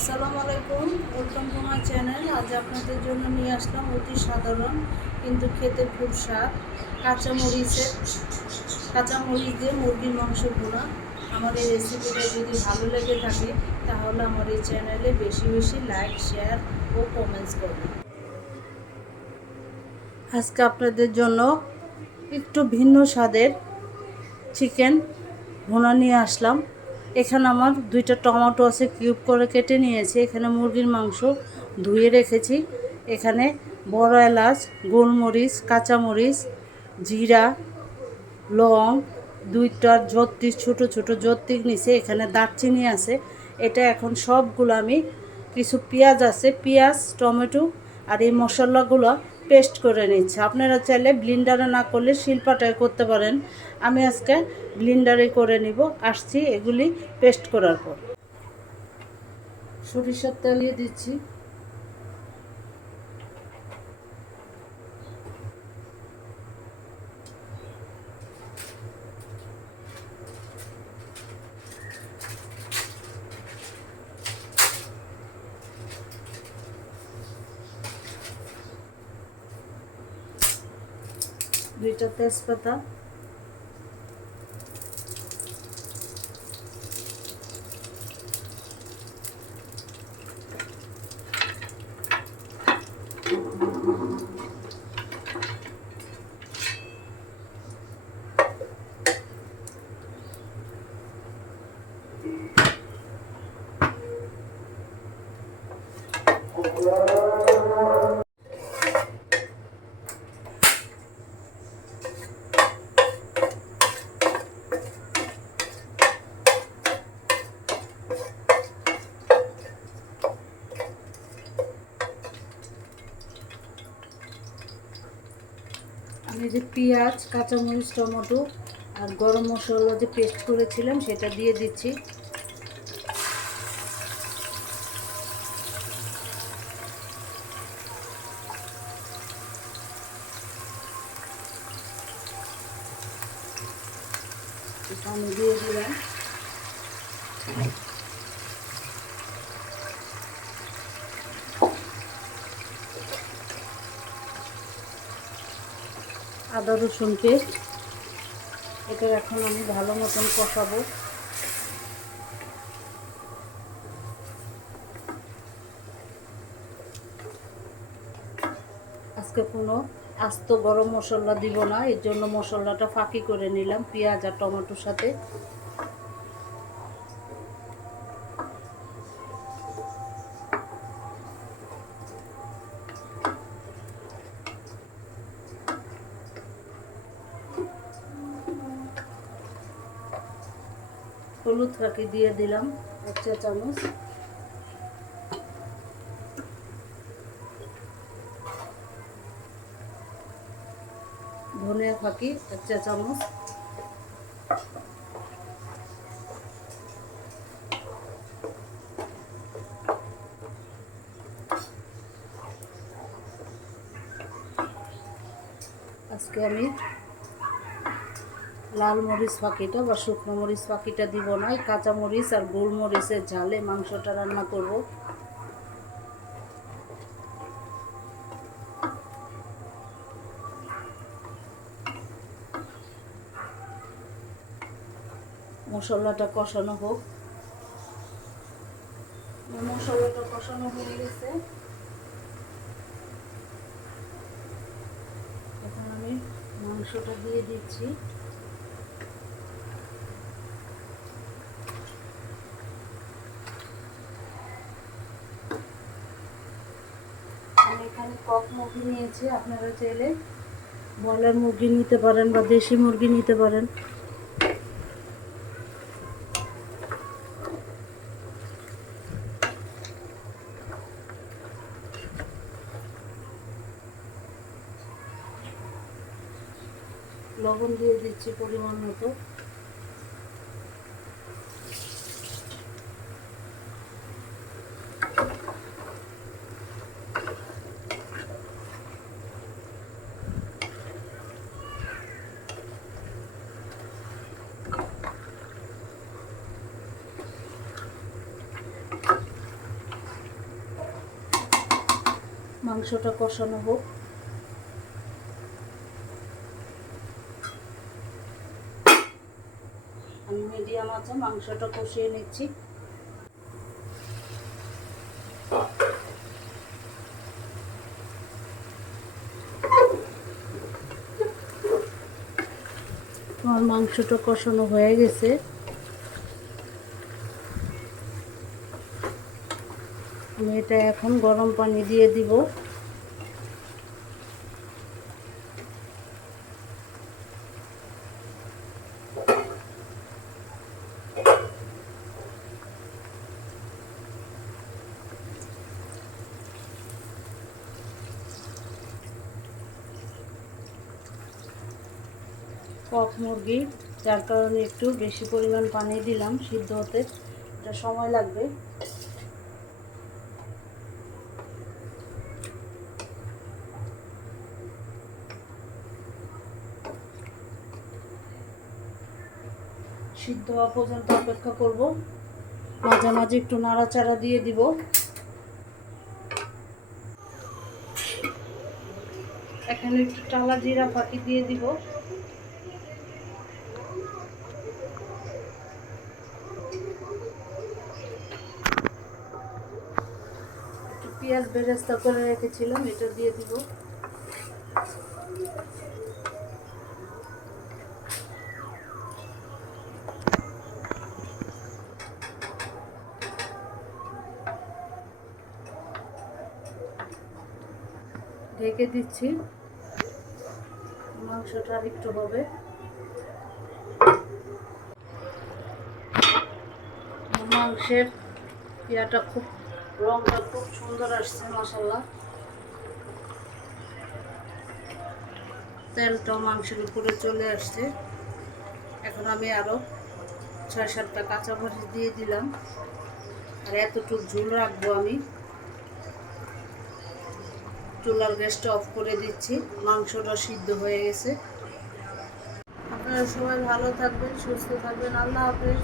আসসালামু আলাইকুম। Welcome to my channel আজ আপনাদের জন্য নিয়ে আসলাম অতি সাধারণ, কিন্তু খেতে খুব স্বাদ কাঁচা মরিচের কাঁচা মরিচ দিয়ে মুরগির মাংস ভুনা আমার এই রেসিপিটা যদি ভালো লেগে থাকে, তাহলে আমার এই চ্যানেলে বেশি বেশি লাইক শেয়ার ও কমেন্টস করবেন। আজকে আপনাদের জন্য একটু ভিন্ন স্বাদের চিকেন ভুনা নিয়ে আসলাম। এখানে আমার দুইটা টমেটো আছে কিউব করে কেটে নিয়েছি। এখানে মুরগির মাংস ধুয়ে রেখেছি। এখানে বড় এলাচ, গোলমরিচ, কাঁচামরিচ, জিরা, লং, দুইটা জত্তিস ছোটো ছোটো জত্তিক নিচে এখানে দারচিনি আছে। এটা এখন সবগুলো আমি কিছু পেঁয়াজ আছে, পেঁয়াজ, টমেটো আর এই মশলাগুলো পেস্ট করে নিচ্ছে। আপনারা চাইলে ব্লিন্ডারে না করলে শিল্পাটায় করতে পারেন। আমি আজকে ব্লিন্ডারে করে নিব। আসছি এগুলি পেস্ট করার পর। সরিষার তেল দিয়ে দিচ্ছি। দুইটা তেজপাতা আমি যে পেঁয়াজ, কাঁচামরিচ, টমেটো আর গরম মশলা যে পেস্ট করেছিলাম সেটা দিয়ে দিচ্ছি। আমি দিয়ে দিলাম। আদা রসুন পেস্ট। এটা এখন আমি ভালো মতন কষাবো। আজকে কোনো আস্ত গরম মশলা দিব না, এর জন্য মশলাটা ফাঁকি করে নিলাম, পেঁয়াজ আর টমেটোর সাথে। হলুদ ফাঁকি দিয়ে দিলাম এক চা চামচ। ধনিয়া ফাঁকি এক চা চামচ। আজকে আমি লাল মরিচ ফাঁকিটা বা শুকনো মরিচ ফাঁকিটা দিব না কাঁচা মরিচ আর গোলমরিচের ঝালে মাংসটা রান্না করব। মশলাটা কষানো হোক। মশলাটা কষানো হয়ে গেছে। এখন আমি মাংসটা দিয়ে দিচ্ছি আমি এখানে কক মুরগি নিয়েছি, আপনারা চাইলে ব্রয়লার মুরগি নিতে পারেন বা দেশি মুরগি নিতে পারেন। লবণ দিয়ে দিচ্ছি পরিমাণ মতো। মাংসটা কষানো হোক। আমি মিডিয়াম আছে, মাংসটা কষিয়ে নিচ্ছি। আমার মাংসটা কষানো হয়ে গেছে। আমি এটা এখন গরম পানি দিয়ে দিব। কক মুরগি, যার কারণে একটু বেশি পরিমাণ পানি দিলাম সিদ্ধ হতে। এটা সময় লাগবে। সিদ্ধ হওয়া পর্যন্ত অপেক্ষা করব। মাঝে মাঝে একটু নাড়াচাড়া দিয়ে দিব। এখানে একটু টালা জিরা ফাঁকি দিয়ে দিব একটু পেঁয়াজ বেরেস্তা করে রেখেছিলাম, এটা দিয়ে দিব। ঢেকে দিচ্ছি। মাংসটা একটু হবে। মাংসের ইয়াটা খুব রংটা খুব সুন্দর আসছে মশাল্লা তেলটাও মাংসের উপরে চলে আসছে। এখন আমি আরও ছয় সাতটা কাঁচামরিচ দিয়ে দিলাম। আর এতটুকু ঝুল রাখব আমি। চুলার গ্যাসটা অফ করে দিচ্ছি। মাংসটা সিদ্ধ হয়ে গেছে। আপনারা সবাই ভালো থাকবেন, সুস্থ থাকবেন। আল্লাহ হাফেজ।